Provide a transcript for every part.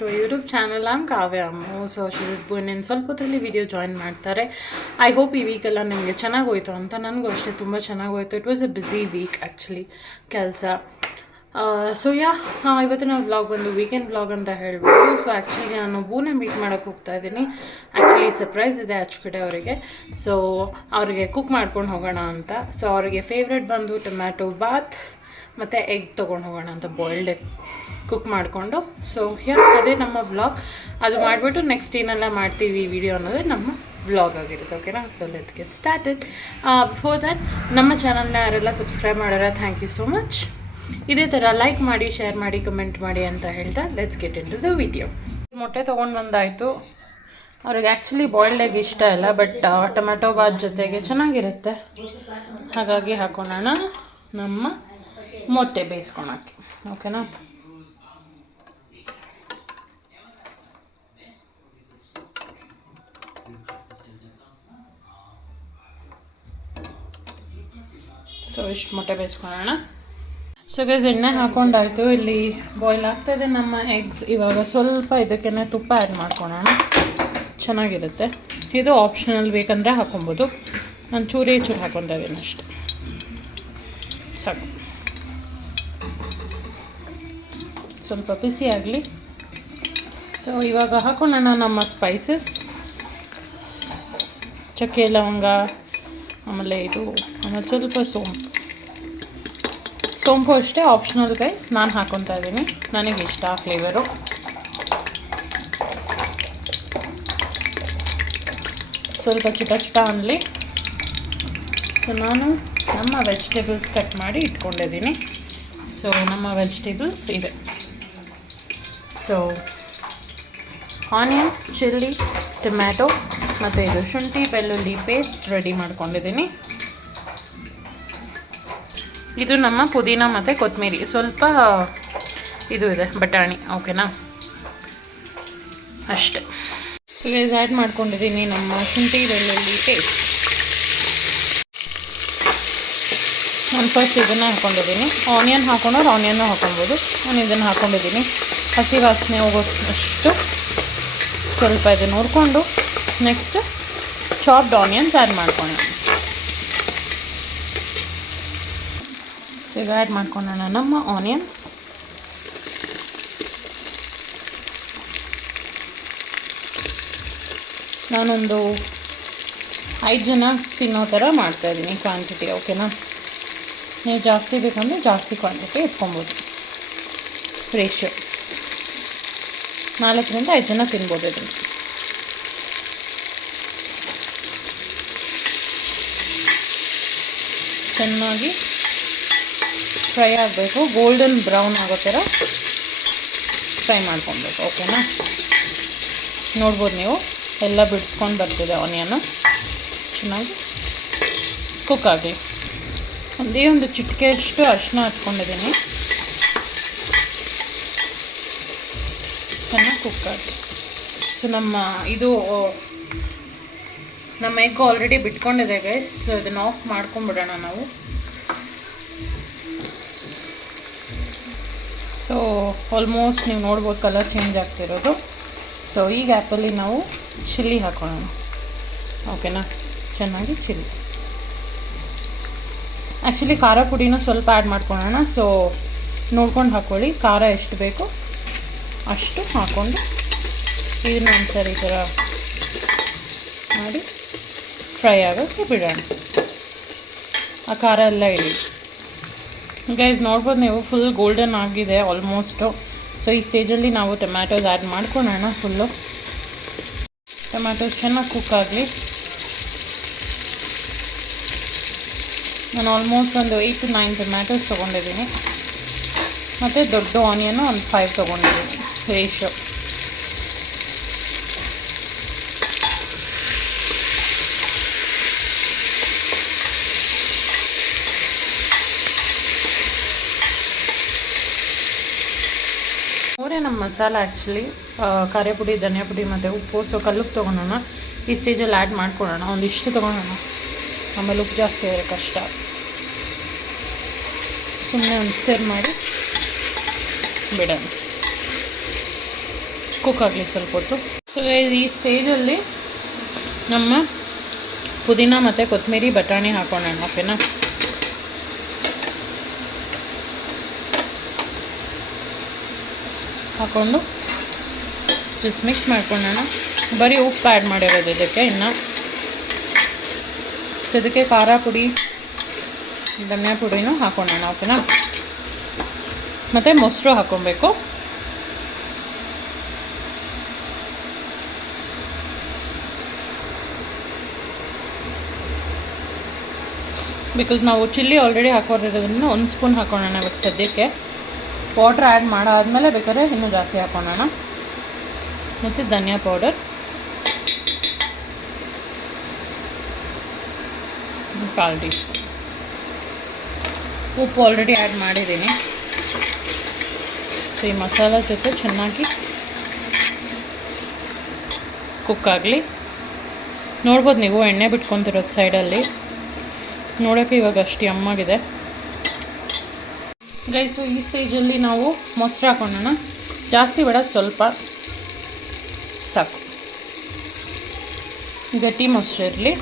To YouTube channel. I'm Kavya Ammu. So Shivabbu ಇನ್ನೇನು ಸ್ವಲ್ಪ ಹೊತ್ತಲ್ಲಿ ವಿಡಿಯೋ ಜಾಯಿನ್ ಮಾಡ್ತಾರೆ. ಐ ಹೋಪ್ ಈ ವೀಕೆಲ್ಲ ನಿಮಗೆ ಚೆನ್ನಾಗಿ ಹೋಯ್ತು ಅಂತ. ನನಗೂ ಅಷ್ಟೇ ತುಂಬ ಚೆನ್ನಾಗಿ ಹೋಯ್ತು. It was a busy week actually ಕೆಲಸ. ಸೊ ಇವತ್ತಿನ ವ್ಲಾಗ್ ಬಂದು ವೀಕೆಂಡ್ ವ್ಲಾಗ್ ಅಂತ ಹೇಳ್ಬೋದು. ಸೊ ಆ್ಯಕ್ಚುಲಿ ನಾನು ಬೂನ ಮೀಟ್ ಮಾಡೋಕ್ಕೆ ಹೋಗ್ತಾ ಇದ್ದೀನಿ. ಆ್ಯಕ್ಚುಲಿ ಸರ್ಪ್ರೈಸ್ ಇದೆ ಆಚೆ ಕಡೆ ಅವರಿಗೆ. ಸೊ ಅವರಿಗೆ ಕುಕ್ ಮಾಡ್ಕೊಂಡು ಹೋಗೋಣ ಅಂತ. ಸೊ ಅವರಿಗೆ ಫೇವ್ರೆಟ್ ಬಂದು ಟೊಮ್ಯಾಟೊ ಬಾತ್ ಮತ್ತು ಎಗ್ ತೊಗೊಂಡು ಹೋಗೋಣ ಅಂತ, ಬಾಯ್ಲ್ಡ್ ಎಗ್ ಕುಕ್ ಮಾಡಿಕೊಂಡು. ಸೊ ಅದೇ ನಮ್ಮ ವ್ಲಾಗ್. ಅದು ಮಾಡಿಬಿಟ್ಟು ನೆಕ್ಸ್ಟ್ ಏನೆಲ್ಲ ಮಾಡ್ತೀವಿ ಈ ವಿಡಿಯೋ ಅನ್ನೋದೇ ನಮ್ಮ ವ್ಲಾಗ್ ಆಗಿರುತ್ತೆ. ಓಕೆನಾ? So let's get started. Before that ನಮ್ಮ ಚಾನಲ್ನ ಯಾರೆಲ್ಲ ಸಬ್ಸ್ಕ್ರೈಬ್ ಮಾಡ್ಯಾರ ಥ್ಯಾಂಕ್ ಯು ಸೋ ಮಚ್. ಇದೇ ಥರ ಲೈಕ್ ಮಾಡಿ, ಶೇರ್ ಮಾಡಿ, ಕಮೆಂಟ್ ಮಾಡಿ ಅಂತ ಹೇಳ್ತಾ let's get into the video. ಮೊಟ್ಟೆ ತೊಗೊಂಡು ಬಂದಾಯಿತು. ಅವ್ರಿಗೆ ಆ್ಯಕ್ಚುಲಿ ಬಾಯ್ಲ್ಡ್ ಎಗ್ ಇಷ್ಟ ಇಲ್ಲ, ಬಟ್ ಟೊಮ್ಯಾಟೊ ಬಾತ್ ಜೊತೆಗೆ ಚೆನ್ನಾಗಿರುತ್ತೆ, ಹಾಗಾಗಿ ಹಾಕೋಣ ನಮ್ಮ ಮೊಟ್ಟೆ ಬೇಯಿಸ್ಕೊಳಕ್ಕೆ. ಓಕೆನಾ? ಸೊ ಇಷ್ಟು ಮೊಟ್ಟೆ ಬೇಯಿಸ್ಕೊಳ್ಳೋಣ. ಸೊ ಗೈಸ್ ಎಣ್ಣೆ ಹಾಕೊಂಡಾಯಿತು. ಇಲ್ಲಿ ಬಾಯ್ಲ್ ಆಗ್ತಾಯಿದೆ ನಮ್ಮ ಎಗ್ಸ್. ಇವಾಗ ಸ್ವಲ್ಪ ಇದಕ್ಕೆ ತುಪ್ಪ ಆ್ಯಡ್ ಮಾಡ್ಕೊಳ್ಳೋಣ, ಚೆನ್ನಾಗಿರುತ್ತೆ. ಇದು ಆಪ್ಷನಲ್, ಬೇಕಂದರೆ ಹಾಕೊಬೋದು. ನಾನು ಚೂರು ಹಾಕೊತಾ ಇದ್ದೀನಿ ಅಷ್ಟೆ, ಸಾಕು. ಸ್ವಲ್ಪ ಬಿಸಿ ಆಗಲಿ. ಸೊ ಇವಾಗ ಹಾಕೊಳ್ಳೋಣ ನಮ್ಮ ಸ್ಪೈಸಸ್. ಚಕ್ಕೆ, ಲವಂಗ, ಆಮೇಲೆ ಸ್ವಲ್ಪ ಸೋಂಪು ಅಷ್ಟೇ, ಆಪ್ಷನಲ್ ಗೈಸ್. ನಾನು ಹಾಕೊತಾ ಇದ್ದೀನಿ, ನನಗೆ ಇಷ್ಟ ಆ ಫ್ಲೇವರು. ಸ್ವಲ್ಪ ಚಿಟ ಅನ್ನಲಿ. ಸೊ ನಾನು ನಮ್ಮ ವೆಜಿಟೇಬಲ್ಸ್ ಕಟ್ ಮಾಡಿ ಇಟ್ಕೊಂಡಿದ್ದೀನಿ. ಸೊ ನಮ್ಮ ವೆಜಿಟೇಬಲ್ಸ್ ಇದೆ. ಸೊ ಆನಿಯನ್, ಚಿಲ್ಲಿ, ಟೊಮ್ಯಾಟೊ ಮತ್ತು ಇದು ಶುಂಠಿ ಬೆಳ್ಳುಳ್ಳಿ ಪೇಸ್ಟ್ ರೆಡಿ ಮಾಡ್ಕೊಂಡಿದ್ದೀನಿ. ಇದು ನಮ್ಮ ಪುದೀನ ಮತ್ತು ಕೊತ್ತಂಬರಿ, ಸ್ವಲ್ಪ ಇದು ಇದೆ ಬಟಾಣಿ. ಓಕೆನಾ? ಅಷ್ಟೇ. ಈಗ ಆ್ಯಡ್ ಮಾಡ್ಕೊಂಡಿದ್ದೀನಿ ನಮ್ಮ ಶುಂಠಿ ಬೆಳ್ಳುಳ್ಳಿ ಪೇಸ್ಟ್. ನಾನು ಫಸ್ಟ್ ಇದನ್ನು ಹಾಕ್ಕೊಂಡಿದ್ದೀನಿ. ಆನಿಯನ್ ಹಾಕೊಂಡವ್ರು ಆನಿಯನ್ನು ಹಾಕೊಬೋದು. ನಾನು ಇದನ್ನು ಹಾಕ್ಕೊಂಡಿದ್ದೀನಿ. ಹಸಿ ವಾಸನೆ ಹೋಗೋಷ್ಟು ಸ್ವಲ್ಪ ಇದನ್ನು ನೋಡಿಕೊಂಡು ನೆಕ್ಸ್ಟ್ ಚಾಪ್ಡ್ ಆನಿಯನ್ಸ್ ಆ್ಯಡ್ ಮಾಡ್ಕೊಳ್ಳೋಣ. ಸೊ ಈಗ ಆ್ಯಡ್ ಮಾಡ್ಕೊಳ್ಳೋಣ ನಮ್ಮ ಆನಿಯನ್ಸ್. ನಾನೊಂದು 5 ಜನ ತಿನ್ನೋ ಥರ ಮಾಡ್ತಾಯಿದ್ದೀನಿ ಕ್ವಾಂಟಿಟಿ. ಓಕೆನಾ? ನೀವು ಜಾಸ್ತಿ ಬೇಕಂದರೆ ಜಾಸ್ತಿ ಕ್ವಾಂಟಿಟಿ ಎತ್ಕೊಬೋದು. ರೇಷಿಯೋ 4 ರಿಂದ 5 ಜನ ತಿನ್ಬೋದು ಇದನ್ನು. ಚೆನ್ನಾಗಿ ಫ್ರೈ ಆಗಬೇಕು, ಗೋಲ್ಡನ್ ಬ್ರೌನ್ ಆಗೋ ಥರ ಫ್ರೈ ಮಾಡ್ಕೊಬೇಕು. ಓಕೆನಾ? ನೋಡ್ಬೋದು ನೀವು, ಎಲ್ಲ ಬಿಡಿಸ್ಕೊಂಡು ಬರ್ತಿದೆ ಆನಿಯನ್ನು. ಚೆನ್ನಾಗಿ ಕುಕ್ ಆಗಲಿ. ಒಂದೇ ಒಂದು ಚಿಟಿಕೆಯಷ್ಟು ಅರಿಶಿನ ಹಚ್ಕೊಂಡಿದ್ದೀನಿ. ಚೆನ್ನಾಗಿ ಕುಕ್ ಆಗಲಿ. ಸೊ ನಮ್ಮ ಎಗ್ ಆಲ್ರೆಡಿ ಬಿಟ್ಕೊಂಡಿದೆ ಗೈಸ್. ಸೊ ಇದನ್ನು ಆಫ್ ಮಾಡ್ಕೊಂಬಿಡೋಣ ನಾವು. ಸೊ ಆಲ್ಮೋಸ್ಟ್ ನೀವು ನೋಡ್ಬೋದು ಕಲರ್ ಚೇಂಜ್ ಆಗ್ತಿರೋದು. ಸೊ ಈ ಗ್ಯಾಪಲ್ಲಿ ನಾವು ಚಿಲ್ಲಿ ಹಾಕೊಳ್ಳೋಣ. ಓಕೆನಾ? ಚೆನ್ನಾಗಿ ಚಿಲ್ಲಿ. ಆ್ಯಕ್ಚುಲಿ ಖಾರ ಪುಡಿನೂ ಸ್ವಲ್ಪ ಆ್ಯಡ್ ಮಾಡ್ಕೊಳ್ಳೋಣ. ಸೊ ನೋಡ್ಕೊಂಡು ಹಾಕ್ಕೊಳ್ಳಿ, ಖಾರ ಎಷ್ಟು ಬೇಕು ಅಷ್ಟು ಹಾಕ್ಕೊಂಡು ಇದನ್ನು ಒಂದ್ಸರಿ ಈ ಥರ ಮಾಡಿ ಫ್ರೈ ಆಗೋಕ್ಕೆ ಬಿಡೋಣ. ಆ ಖಾರ ಎಲ್ಲ ಇಳಿ. ಗೈಸ್ ನೋಡ್ಬೋದು ನೀವು, ಫುಲ್ ಗೋಲ್ಡನ್ ಆಗಿದೆ ಆಲ್ಮೋಸ್ಟು. ಸೊ ಈ ಸ್ಟೇಜಲ್ಲಿ ನಾವು ಟೊಮ್ಯಾಟೋಸ್ ಆ್ಯಡ್ ಮಾಡ್ಕೊಳ್ಳೋಣ. ಫುಲ್ಲು ಟೊಮ್ಯಾಟೋಸ್ ಚೆನ್ನಾಗಿ ಕುಕ್ ಆಗಲಿ. ನಾನು ಆಲ್ಮೋಸ್ಟ್ ಒಂದು 8 to 9 ಟೊಮ್ಯಾಟೋಸ್ ತೊಗೊಂಡಿದ್ದೀನಿ. ಮತ್ತು ದೊಡ್ಡ ಆನಿಯನ್ನು ಒಂದು 5 ತೊಗೊಂಡಿದ್ದೀನಿ ರೇಷಿಯೋ. ನಮ್ಮ ಮಸಾಲ ಆ್ಯಕ್ಚುಲಿ ಖಾರ ಪುಡಿ, ಧನಿಯಾ ಪುಡಿ ಮತ್ತು ಉಪ್ಪು. ಸೊ ಕಲ್ಲುಪ್ಪು ತೊಗೊಳೋಣ. ಈ ಸ್ಟೇಜಲ್ಲಿ ಆ್ಯಡ್ ಮಾಡ್ಕೊಳ್ಳೋಣ. ಒಂದಿಷ್ಟು ತೊಗೊಳೋಣ, ಆಮೇಲೆ ಉಪ್ಪು ಜಾಸ್ತಿ ಆದರೆ ಕಷ್ಟ. ಸುಮ್ಮನೆ ಒಂದು ಸ್ಟಿರ್ ಮಾಡಿ ಬಿಡೋಣ. ಕುಕ್ ಆಗಲಿ ಸ್ವಲ್ಪ ಹೊತ್ತು. ಸೊ ಈ ಸ್ಟೇಜಲ್ಲಿ ನಮ್ಮ ಪುದೀನ ಮತ್ತು ಕೊತ್ತಂಬರಿ ಬಟಾಣಿ ಹಾಕೋಣ. ಓಕೆನಾ? ಹಾಕ್ಕೊಂಡು ಜಸ್ಟ್ ಮಿಕ್ಸ್ ಮಾಡ್ಕೊಳ್ಳೋಣ. ಬರೀ ಉಪ್ಪು ಆ್ಯಡ್ ಮಾಡಿರೋದು ಇದಕ್ಕೆ. ಇನ್ನು ಸೊ ಇದಕ್ಕೆ ಖಾರ ಪುಡಿ, ಧನಿಯಾ ಪುಡಿನೂ ಹಾಕೋಣ. ಓಕೆನಾ? ಮತ್ತು ಮೊಸರು ಹಾಕ್ಕೊಬೇಕು. ಬಿಕಾಸ್ ನಾವು ಚಿಲ್ಲಿ ಆಲ್ರೆಡಿ ಹಾಕೊಂಡಿರೋದ್ರಿಂದ 1 ಸ್ಪೂನ್ ಹಾಕೋಣ ಇವಾಗ ಸದ್ಯಕ್ಕೆ. ವಾಟ್ರ್ ಆ್ಯಡ್ ಮಾಡಾದಮೇಲೆ ಬೇಕಾದ್ರೆ ಇನ್ನೂ ಜಾಸ್ತಿ ಹಾಕೋಣ. ಮತ್ತು ಧನಿಯಾ ಪೌಡರ್, ಕಾಲು ಟೀ ಸ್ಪೂನ್. ಉಪ್ಪು ಆಲ್ರೆಡಿ ಆ್ಯಡ್ ಮಾಡಿದ್ದೀನಿ. ಸೊ ಈ ಮಸಾಲ ಜೊತೆ ಚೆನ್ನಾಗಿ ಕುಕ್ ಆಗಲಿ. ನೋಡ್ಬೋದು ನೀವು ಎಣ್ಣೆ ಬಿಟ್ಕೊತಿರೋದು ಸೈಡಲ್ಲಿ. ನೋಡೋಕ್ಕೆ ಇವಾಗ ಅಷ್ಟು ಯಮ್ಮಾಗಿದೆ ಗೈಸು. ಈ ಸ್ಟೇಜಲ್ಲಿ ನಾವು ಮೊಸರು ಹಾಕೋಣ. ಜಾಸ್ತಿ ಬೇಡ, ಸ್ವಲ್ಪ ಸಾಕು. ಗಟ್ಟಿ ಮೊಸರು ಇರಲಿ.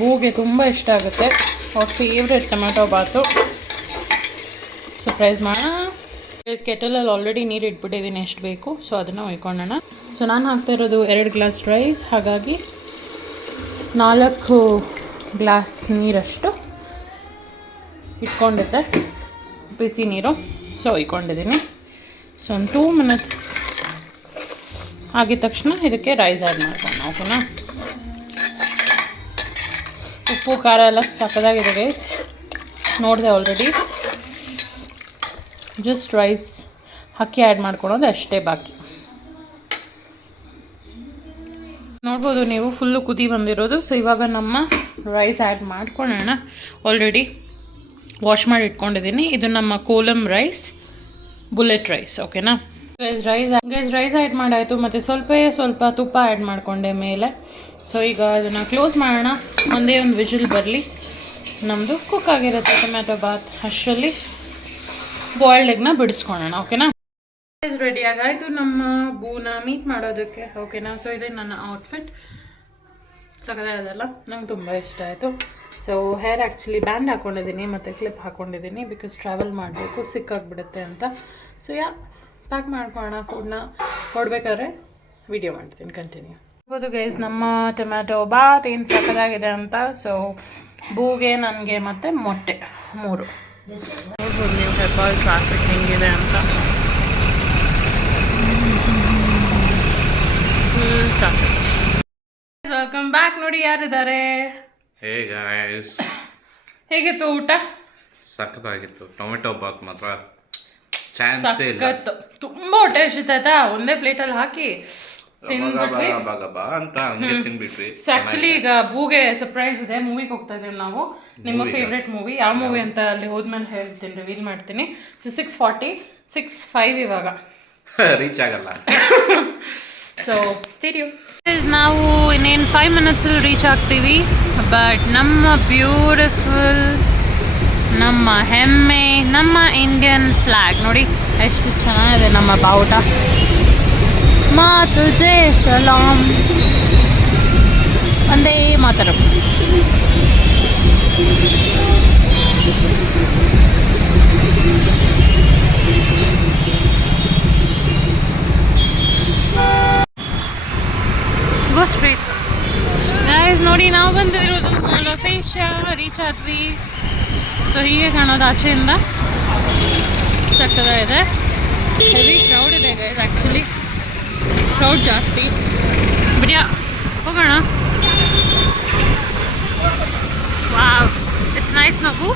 ಬೂಗೆ ತುಂಬ ಇಷ್ಟ ಆಗುತ್ತೆ. ಅವ್ರ ಫೇವ್ರೆಟ್ ಟೊಮ್ಯಾಟೊ ಬಾತು. ಸರ್ಪ್ರೈಸ್ ಮಾಡೋಣ. ಕೆಟಲಲ್ಲಿ ಆಲ್ರೆಡಿ ನೀರು ಇಟ್ಬಿಟ್ಟಿದ್ದೀನಿ ಎಷ್ಟು ಬೇಕು. ಸೊ ಅದನ್ನು ಒಯ್ಕೊಳ್ಳೋಣ. ಸೊ ನಾನು ಹಾಕ್ತಾ ಇರೋದು 2 ಗ್ಲಾಸ್ ರೈಸ್, ಹಾಗಾಗಿ 4 ಗ್ಲಾಸ್ ನೀರಷ್ಟು ಇಟ್ಕೊಂಡಿದ್ದೆ, ಬಿಸಿ ನೀರು. ಸೊ ಒಯ್ಕೊಂಡಿದ್ದೀನಿ. ಸೊ ಒಂದು 2 ಮಿನಿಟ್ಸ್ ಆಗಿದ ತಕ್ಷಣ ಇದಕ್ಕೆ ರೈಸ್ ಆ್ಯಡ್ ಮಾಡ್ಕೊಂಡು. ಓಕೆನಾ? ಉಪ್ಪು ಖಾರ ಎಲ್ಲ ಸಕ್ಕದಾಗಿದೆ ಗೈಸ್, ನೋಡಿದೆ ಆಲ್ರೆಡಿ. ಜಸ್ಟ್ ರೈಸ್ ಅಕ್ಕಿ ಆ್ಯಡ್ ಮಾಡ್ಕೊಳೋದು ಅಷ್ಟೇ ಬಾಕಿ. ನೋಡ್ಬೋದು ನೀವು ಫುಲ್ಲು ಕುದಿ ಬಂದಿರೋದು. ಸೊ ಇವಾಗ ನಮ್ಮ ರೈಸ್ ಆ್ಯಡ್ ಮಾಡ್ಕೊಳ್ಳೋಣ. ಆಲ್ರೆಡಿ ವಾಶ್ ಮಾಡಿ ಇಟ್ಕೊಂಡಿದ್ದೀನಿ. ಇದು ನಮ್ಮ ಕೋಲಂ ರೈಸ್, ಬುಲೆಟ್ ರೈಸ್. ಓಕೆನಾ? ರೈಸ್ ಆ್ಯಡ್ ಮಾಡಾಯಿತು. ಮತ್ತು ಸ್ವಲ್ಪ ತುಪ್ಪ ಆ್ಯಡ್ ಮಾಡಿಕೊಂಡೆ ಮೇಲೆ. ಸೊ ಈಗ ಅದನ್ನು ಕ್ಲೋಸ್ ಮಾಡೋಣ. ಒಂದೇ ಒಂದು ವಿಜಿಲ್ ಬರಲಿ, ನಮ್ಮದು ಕುಕ್ ಆಗಿರುತ್ತೆ ಟೊಮ್ಯಾಟೊ ಬಾತ್. ಅಷ್ಟರಲ್ಲಿ ಬಾಯ್ಲ್ಡ್ ಎಗ್ನ ಬಿಡಿಸ್ಕೊಳ್ಳೋಣ. ಓಕೆನಾ? ರೆಡಿ ಆಗಾಯಿತು ನಮ್ಮ ಬೂನ ಮೀಟ್ ಮಾಡೋದಕ್ಕೆ. ಓಕೆನಾ? ಸೊ ಇದೆ ನನ್ನ ಔಟ್ಫಿಟ್. ಸಖತ್ತಾಗಲ್ಲ, ನಂಗೆ ತುಂಬ ಇಷ್ಟ ಆಯಿತು. ಸೊ ಹೇರ್ ಆ್ಯಕ್ಚುಲಿ ಬ್ಯಾಂಡ್ ಹಾಕ್ಕೊಂಡಿದ್ದೀನಿ ಮತ್ತು ಕ್ಲಿಪ್ ಹಾಕ್ಕೊಂಡಿದ್ದೀನಿ, ಬಿಕಾಸ್ ಟ್ರಾವೆಲ್ ಮಾಡಬೇಕು, ಸಿಕ್ಕಾಗ್ಬಿಡುತ್ತೆ ಅಂತ. ಸೊ ಪ್ಯಾಕ್ ಮಾಡ್ಕೊಳ್ಳೋಣ. ಫುಡ್ನ ಕೊಡಬೇಕಾದ್ರೆ ವಿಡಿಯೋ ಮಾಡ್ತೀನಿ, ಕಂಟಿನ್ಯೂ ಆಗ್ಬೋದು ಗೈಸ್. ನಮ್ಮ ಟೊಮ್ಯಾಟೊ ಬಾತ್ ಏನು ಸಖತ್ತಾಗಿದೆ ಅಂತ. ಸೊ ಬೂಗೆ, ನನಗೆ ಮತ್ತು ಮೊಟ್ಟೆ 3. ನೋಡ್ಬೋದು ನೀವು ಹೆಬ್ಬಾಳ್ ಟ್ರಾಫಿಕ್ ಹೆಂಗಿದೆ ಅಂತ. Full traffic. Welcome back. ನೋಡಿ ಯಾರಿದ್ದಾರೆ. ಹೇ ಗಾಯ್ಸ್, ಹೇಗಿತ್ತು ಊಟ? ಸಖತ್ತಾಗಿತ್ತು. ಟೊಮೆಟೊ ಬಾತ್ ಮಾತ್ರ ಚಾನ್ಸೇ ಇಲ್ಲ. ತುಂಬ ಹೊಟ್ಟೆ ಹಸಿತಾಯ್ತಾ, ಒಂದೇ ಪ್ಲೇಟಲ್ಲಿ ಹಾಕಿ ತಿಂದ್ಬಿಟ್ವಿ ಅಂತ ಹಂಗೆ ತಿನ್ಬಿಟ್ವಿ. ಸೊ ಆ್ಯಕ್ಚುಲಿ ಈಗ ಬೂಗೆ ಸರ್ಪ್ರೈಸ್ ಇದೆ. ಮೂವಿಗೆ ಹೋಗ್ತಾ ಇದ್ದೀವಿ ನಾವು. ನಿಮ್ಮ ಫೇವ್ರೆಟ್ ಮೂವಿ ಯಾವ ಮೂವಿ ಅಂತ ಅಲ್ಲಿ ಹೋದ್ಮೇಲೆ ಹೇಳ್ತೀನಿ, ರಿವೀಲ್ ಮಾಡ್ತೀನಿ. ಸೊ 6:40, 6:05 ಇವಾಗ ರೀಚ್ ಆಗಲ್ಲ. ಸೊ ಸ್ಟೇಡಿಯಂ ನಾವು ಇನ್ನೇನು 5 ಮಿನಿಟ್ಸಲ್ಲಿ ರೀಚ್ ಆಗ್ತೀವಿ. ಬಟ್ ನಮ್ಮ ಬ್ಯೂಟಿಫುಲ್, ನಮ್ಮ ಹೆಮ್ಮೆ, ನಮ್ಮ ಇಂಡಿಯನ್ ಫ್ಲ್ಯಾಗ್ ನೋಡಿ ಎಷ್ಟು ಚೆನ್ನಾಗಿದೆ. ನಮ್ಮ ಬಾವುಟ. ಮಾँ तुझे सलाम, Vande Mataram. Go straight guys. ನೋಡಿ ನಾವು ಬಂದಿರೋದು ಮಾಲ್ ಆಫ್ ಏಷ್ಯಾ. ರೀಚ್ ಆದ್ವಿ. ಸೊ ಹೀಗೆ ಕಾಣೋದು ಆಚೆಯಿಂದ. ಸಕ್ಕತ್ತಾಗಿದೆ. ಹೆವಿ ಕ್ರೌಡ್ ಇದೆ ಗೈಸ್. ಆ್ಯಕ್ಚುಲಿ ಕ್ರೌಡ್ ಜಾಸ್ತಿ. ಬಟ್ ಹೋಗೋಣ. Wow, it's nice. ನಾವು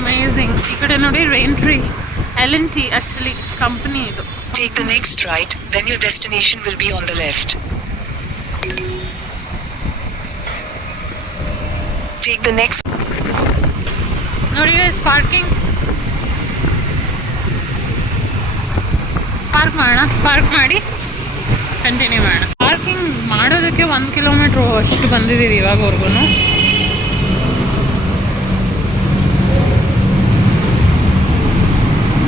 ಅಮೇಝಿಂಗ್. ಈ ಕಡೆ ನೋಡಿ rain tree, L&T actually company ಇದು. Take the next right, then your destination will be on the left. Take the next. ನೋಡಿ ಗೈಸ್, ಪಾರ್ಕ್ ಮಾಡೋಣ. ಪಾರ್ಕ್ ಮಾಡಿ ಕಂಟಿನ್ಯೂ ಮಾಡೋಣ. ಪಾರ್ಕಿಂಗ್ ಮಾಡೋದಕ್ಕೆ 1 ಕಿಲೋಮೀಟ್ರ್ ಅಷ್ಟು ಬಂದಿದ್ದೀವಿ ಇವಾಗವರೆಗೂ.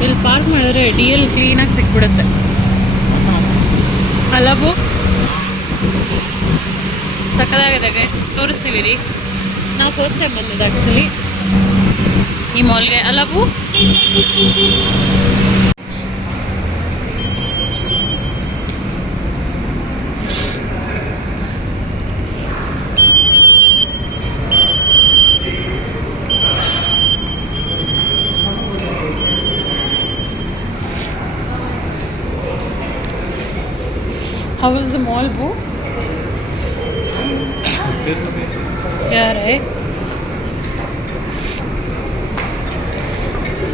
ಇಲ್ಲಿ ಪಾರ್ಕ್ ಮಾಡಿದ್ರೆ DL ಕ್ಲೀನಾಗಿ ಸಿಕ್ಬಿಡುತ್ತೆ ಅಲ್ಲಬು. ಸಕ್ಕದಾಗಿದೆ ಗೈಸ್, ತೋರಿಸ್ತೀವಿ ರೀ. ನಾವು ಫಸ್ಟ್ ಟೈಮ್ ಬಂದಿದ್ದು ಆ್ಯಕ್ಚುಲಿ ಈ ಮಾಲ್ಗೆ ಅಲ್ಲಬು. How was the mall, Boo? Yeah, right?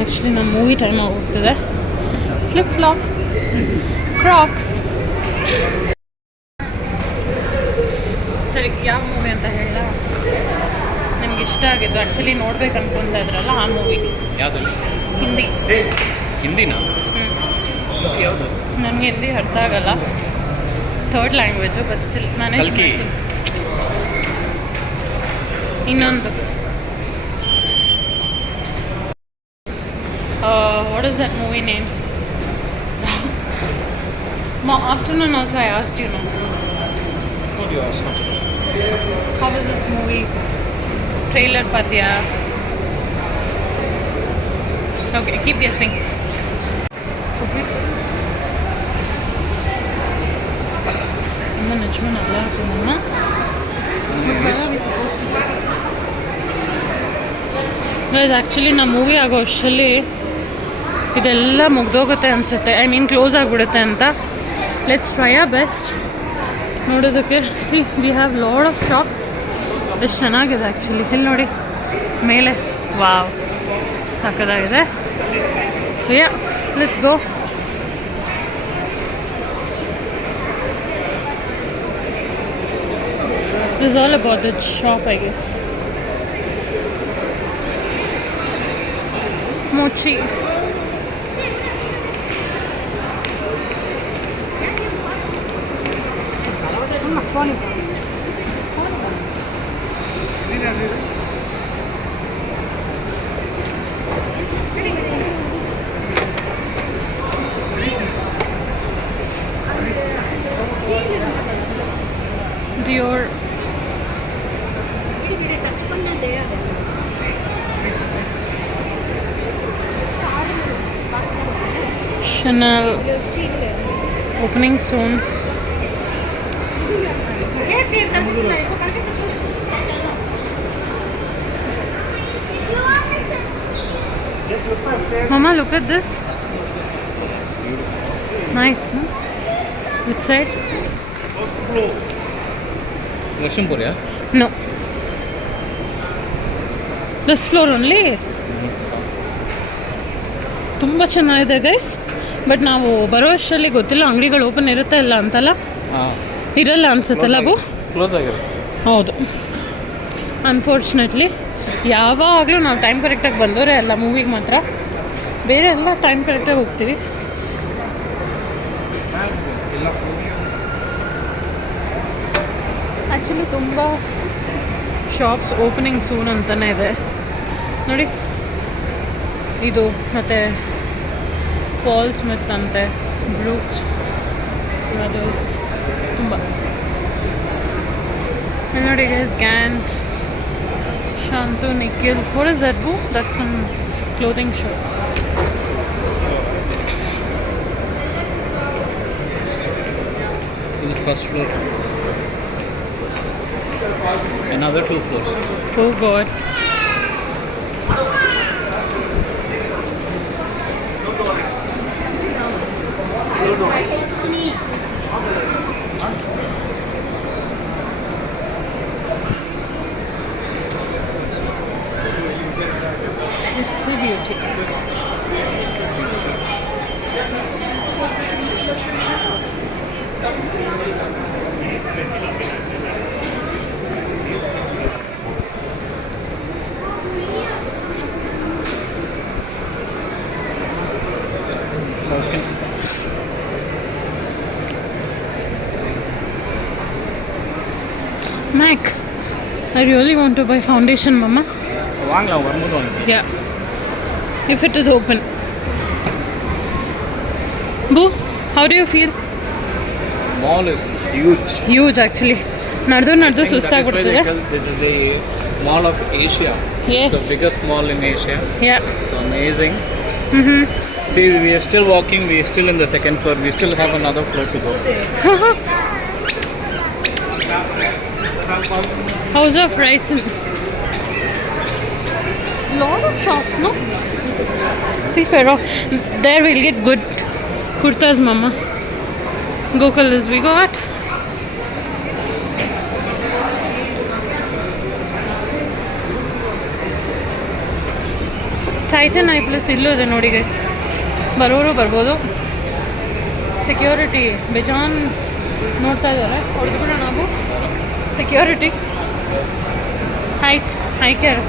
Actually, ನಮ್ಮ ಮೂವಿ ಟೈಮ್ ಆಗೋಗ್ತದೆ. Flip flop, Crocs. ಸರಿ, ಯಾವ ಮೂವಿ ಅಂತ ಹೇಳ? ನಿಮ್ಗೆ ಇಷ್ಟ ಆಗಿದ್ದು ಆ್ಯಕ್ಚುಲಿ ನೋಡ್ಬೇಕು ಅನ್ಕೊಂತ ಇದ್ರಲ್ಲ ಆ ಮೂವಿ. ಯಾವುದಲ್ಲಿ? ಹಿಂದಿ. ಹಿಂದಿನಾ? ಯಾವುದು? ನನಗೆ ಹಿಂದಿ ಅರ್ಥ ಆಗಲ್ಲ, third language, but still manage ಮಾಡ್ತೀನಿ. ಇನ್ನೊಂದು what is that movie name? Afternoon also I asked you, no? What you asked? How was this movie? Trailer padya? Okay, keep guessing. ನಿಜ நல்லா இருக்கும்னா ಗೈಸ್ ಆ್ಯಕ್ಚುಲಿ ನಮ್ಮ ಮೂವಿ ಆಗೋ ಅಷ್ಟರಲ್ಲಿ ಇದೆಲ್ಲ ಮುಗ್ದೋಗುತ್ತೆ ಅನಿಸುತ್ತೆ. ಐ ಮೀನ್ ಕ್ಲೋಸ್ ಆಗಿಬಿಡುತ್ತೆ ಅಂತ. ಲೆಟ್ಸ್ ಟ್ರೈ ಅ ಬೆಸ್ಟ್ ನೋಡೋದಕ್ಕೆ. See we have lot of shops. ಎಷ್ಟು ಚೆನ್ನಾಗಿದೆ ಆ್ಯಕ್ಚುಲಿ. ಇಲ್ಲಿ ನೋಡಿ ಮೇಲೆ, ವಾವ್ ಸಕ್ಕದಾಗಿದೆ. So yeah, let's go. This is all about the shop, I guess. Mochi. Dior. Chanel opening soon. Mama, look at this. Nice, no? Which side? Lakshmipur, yeah? No. This floor only. ತುಂಬ ಚೆನ್ನಾಗಿದೆ guys. But ನಾವು ಬರೋ ಅಷ್ಟರಲ್ಲಿ ಗೊತ್ತಿಲ್ಲ ಅಂಗಡಿಗಳು open ಇರುತ್ತೆ ಇಲ್ಲ ಅಂತಲ್ಲ. ಇರಲ್ಲ ಅನ್ಸುತ್ತಲ್ಲ ಅವು. ಕ್ಲೋಸ್ ಆಗಿರುತ್ತೆ. ಹೌದು, ಅನ್ಫಾರ್ಚುನೇಟ್ಲಿ. ಯಾವಾಗಲೂ ನಾವು ಟೈಮ್ ಕರೆಕ್ಟಾಗಿ ಬಂದವರೇ ಅಲ್ಲ ಮೂವಿಗೆ ಮಾತ್ರ. ಬೇರೆ ಎಲ್ಲ ಟೈಮ್ ಕರೆಕ್ಟಾಗಿ ಹೋಗ್ತೀವಿ. ಆ್ಯಕ್ಚುಲಿ ತುಂಬ ಶಾಪ್ಸ್ ಓಪನಿಂಗ್ ಸೂನ್ ಅಂತಲೇ ಇದೆ ನೋಡಿ. ಇದು ಮತ್ತು ಪಾಲ್ ಸ್ಮಿತ್ ಅಂತೆ, ಬ್ರೂಕ್ಸ್ ಬ್ರದರ್ಸ್, ತುಂಬ ನೋಡಿ guys. Gant, Shantu, Nikhil. What is that Boo? That's some clothing shop. First floor. Another 2 floors. Oh God. It's a beauty. I really want to buy foundation, Mama. வாங்கலாம் வரும்போது வாங்க. Yeah. If it is open. Boo, how do you feel? Mall is huge. Huge actually. ನಡೆದು ಸುಸ್ತಾಗ್ಬಿಡ್ತದೆ. This is the Mall of Asia. Yes. It's the biggest mall in Asia. Yeah. It's amazing. Mm-hmm. See, we are still walking. We are still in the second floor. We still have another floor to go. House of Rice. Lot of shops, no? See, Pero, there we'll get good kurtas, Mama. Gokulas we got. Tighten I plus ಇಲ್ಲೂ ಇದೆ ನೋಡಿ guys, ಬರೋರು ಬರ್ಬೋದು. Security ಬೇಜಾನ್ ನೋಡ್ತಾ ಇದ್ದಾರೆ, ಹೊಡೆದು ಬಿಡೋಣ ನಾವು. Security high care.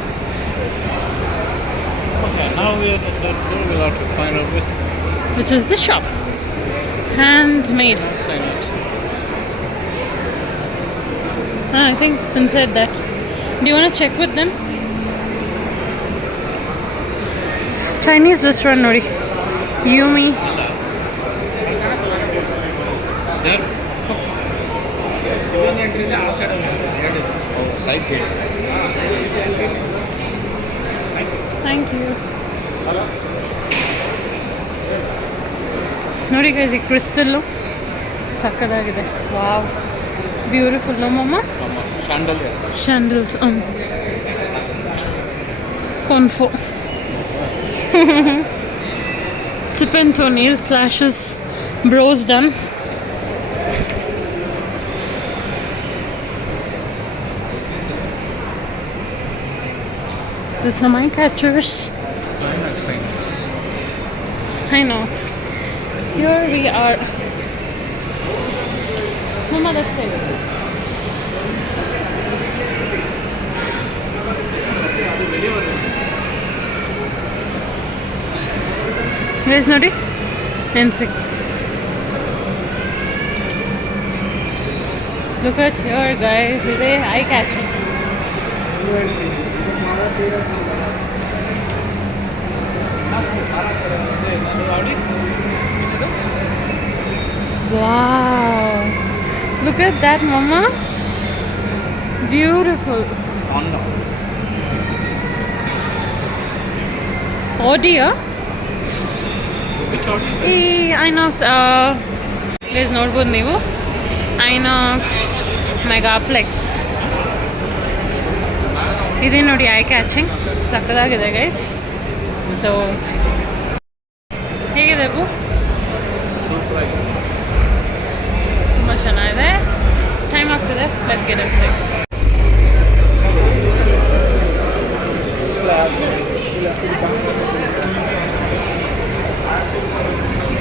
Okay, now we are at the third floor. We'll have to find out Which is the shop. Handmade. sign it. I think inside that. Do you want to check with them? Chinese restaurant nodi. Yumi. There. Oh, side gate. Thank you. ನೋಡಿ guys, ಈ crystal ಸಕ್ಕದಾಗಿದೆ. Wow, beautiful ಮಮ್ಮ. Chandelier. Chandles on Confu. Tip and toe nail slashes, brows done. The some eye catchers. Inox. Here we are. Mama, that's it. Guys, ನೋಡಿ insect. Look at here, guys. It's eye catching. Wow. Look at that, Mama. Beautiful. Audio. Which audio is ಈ INOX guys ನೋಡ್ಬೋದು ನೀವು. ಐನಾಕ್ಸ್ ಮೆಗಾಪ್ಲೆಕ್ಸ್ ಇದೆ ನೋಡಿ, I catching ಸಕ್ಕದಾಗಿದೆ guys. So ಹೇಗಿದೆ ಬು? ತುಂಬ ಚೆನ್ನಾಗಿದೆ. ಟೈಮ್ ಆಗ್ತದೆ, let's get inside.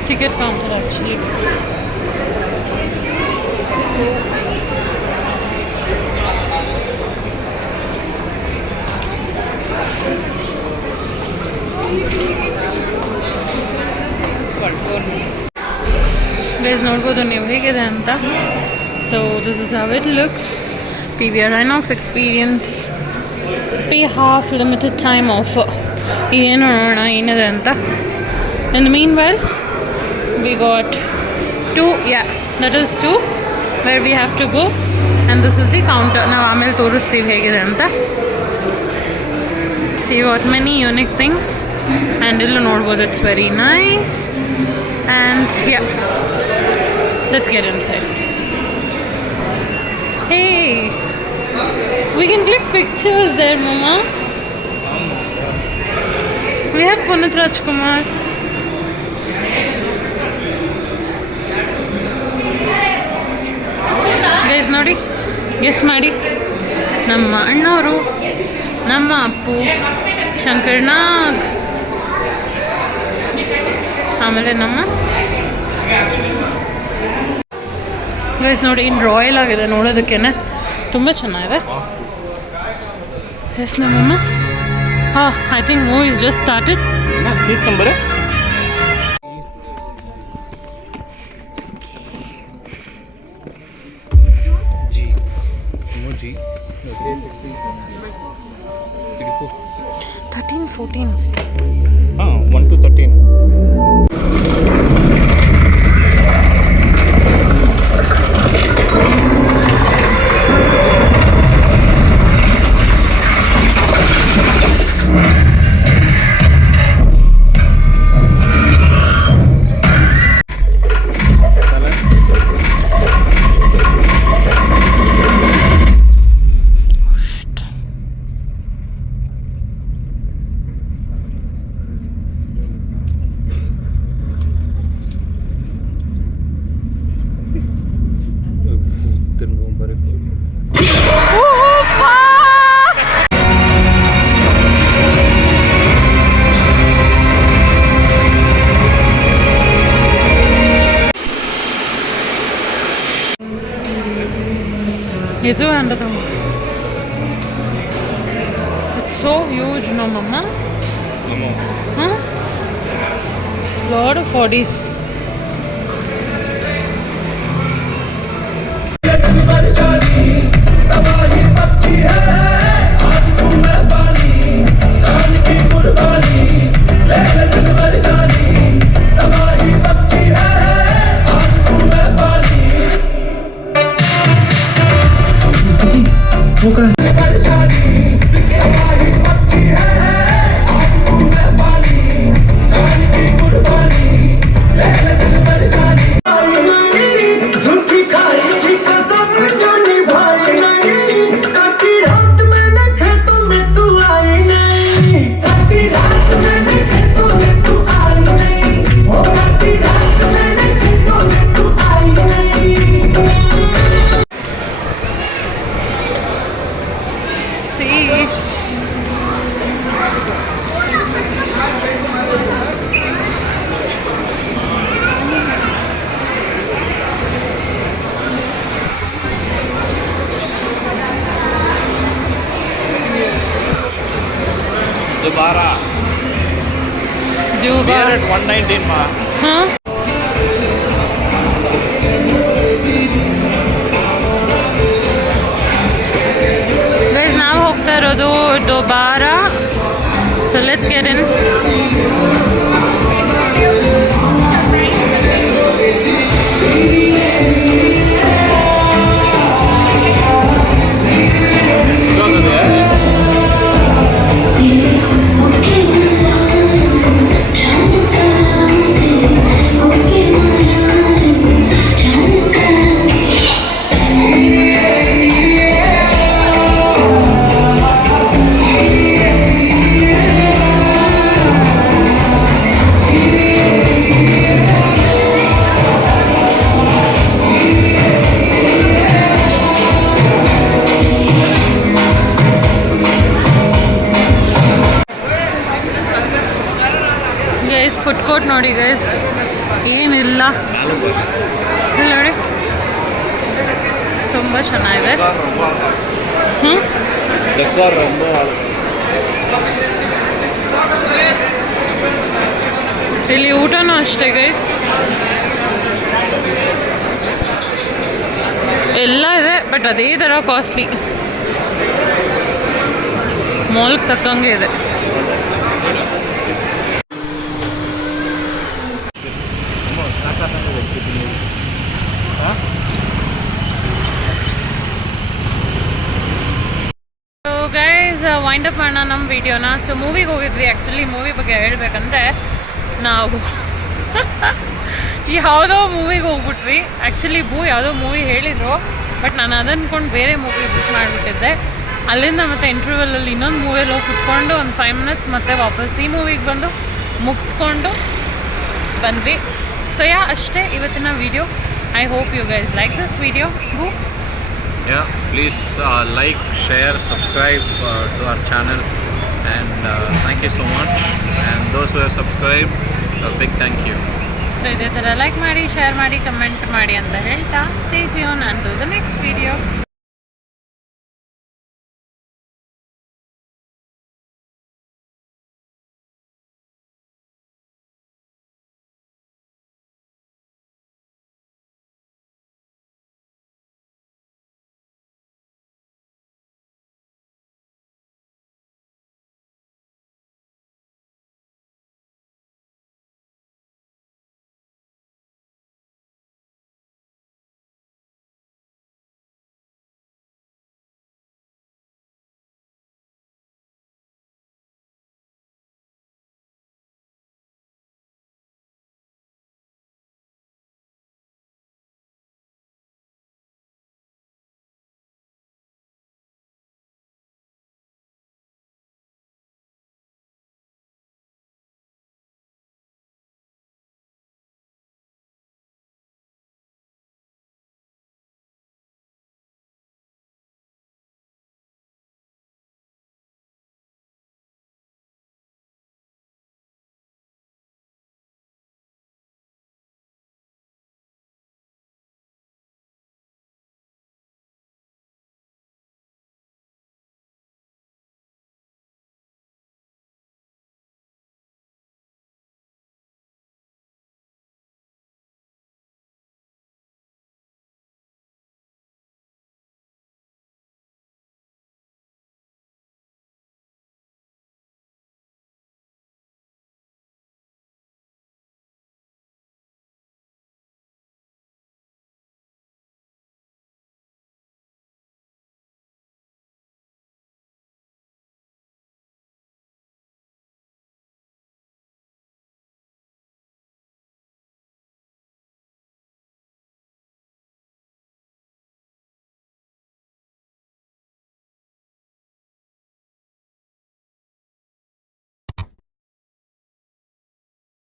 Ticket counter actually. So guys, ನೋಡ್ಬೋದು ನೀವು ಹೇಗಿದೆ ಅಂತ. So this is how it looks. PVR Inox experience pay half limited time offer. ಏನು ನೋಡೋಣ ಏನಿದೆ ಅಂತ. In the meanwhile, we got 2, that is 2 where we have to go, and this is the counter. Now ಆಮೇಲೆ ತೋರಿಸ್ತೀವಿ ಹೇಗಿದೆ ಅಂತ. So you got many unique things, and illu ನೋಡ್ಬೋದು, it's very nice. And let's get inside. Hey, we can click pictures there, Mama. We have Punit Rajkumar. Guys ನೋಡಿ, guess ಮಾಡಿ. ನಮ್ಮ ಅಣ್ಣವರು, ನಮ್ಮ ಅಪ್ಪು, ಶಂಕರ್ನಾಗ್, ಆಮೇಲೆ ನಮ್ಮ ಗೈಸ್ ನೋಡಿ, ಇನ್ನು ರಾಯಲ್ ಆಗಿದೆ ನೋಡೋದಕ್ಕೆ, ತುಂಬ ಚೆನ್ನಾಗಿದೆ. ಎಸ್ ನಮ್ಮಮ್ಮ. I think movie is just started. Seat number G. No G. Okay, 16. 14. ಹಾಂ 1 to 13. ಇದು ಅಂಡದು ಇಟ್ಸ್ ಸೋ ಹ್ಯೂಜ್ ನೋ ಮಮ್ಮ ಹಾಂ lord of bodies Dubara. We are at 119 ma. ಹಾಂ ಗೈಸ್ ನಾವು ಹೋಗ್ತಾ ಇರೋದು Dubara so let's get in guys food court ನೋಡಿ ಗೈಸ್ ಏನಿಲ್ಲ ಇಲ್ಲಿ ನೋಡಿ ತುಂಬ ಚೆನ್ನಾಗಿದೆ ಹ್ಞೂ Decor rombo. ಇಲ್ಲಿ ಊಟನೂ ಅಷ್ಟೇ ಗೈಸ್ ಎಲ್ಲ ಇದೆ ಬಟ್ ಅದೇ ಥರ ಕಾಸ್ಟ್ಲಿ ಮಾಲ್ಗೆ ತಕ್ಕಂಗೆ ಇದೆ ಗೈಸ್ ವೈಂಡ್ ಅಪ್ ಮಾಡೋಣ ನಮ್ಮ ವಿಡಿಯೋನ ಸೊ ಮೂವಿಗೆ ಹೋಗಿದ್ವಿ ಆ್ಯಕ್ಚುಲಿ ಮೂವಿ ಬಗ್ಗೆ ಹೇಳ್ಬೇಕಂದ್ರೆ ನಾವು ಯಾವುದೋ ಮೂವಿಗೆ ಹೋಗ್ಬಿಟ್ವಿ ಆ್ಯಕ್ಚುಲಿ ಯಾವುದೋ ಮೂವಿ ಹೇಳಿದರು ಬಟ್ ನಾನು ಅದು ಅಂದ್ಕೊಂಡು ಬೇರೆ ಮೂವಿ ಬುಕ್ ಮಾಡಿಬಿಟ್ಟಿದ್ದೆ ಅಲ್ಲಿಂದ ಮತ್ತೆ ಇಂಟರ್ವ್ಯೂವಲ್ಲಿ ಇನ್ನೊಂದು ಮೂವಿಯಲ್ಲಿ ಹೋಗಿ ಕುತ್ಕೊಂಡು ಒಂದು 5 ಮಿನಿಟ್ಸ್ ಮತ್ತೆ ವಾಪಸ್ ಈ ಮೂವಿಗೆ ಬಂದು ಮುಗಿಸ್ಕೊಂಡು ಬಂದ್ವಿ ಸೊ ಅಷ್ಟೇ ಇವತ್ತಿನ video I hope you guys like this video Yeah, please like, share, subscribe to our channel, and thank you so much. And those who have subscribed, a big thank you. So ಇದೇ ಥರ like ಮಾಡಿ share ಮಾಡಿ comment ಮಾಡಿ ಅಂತ ಹೇಳ್ತಾ stay tune and the next video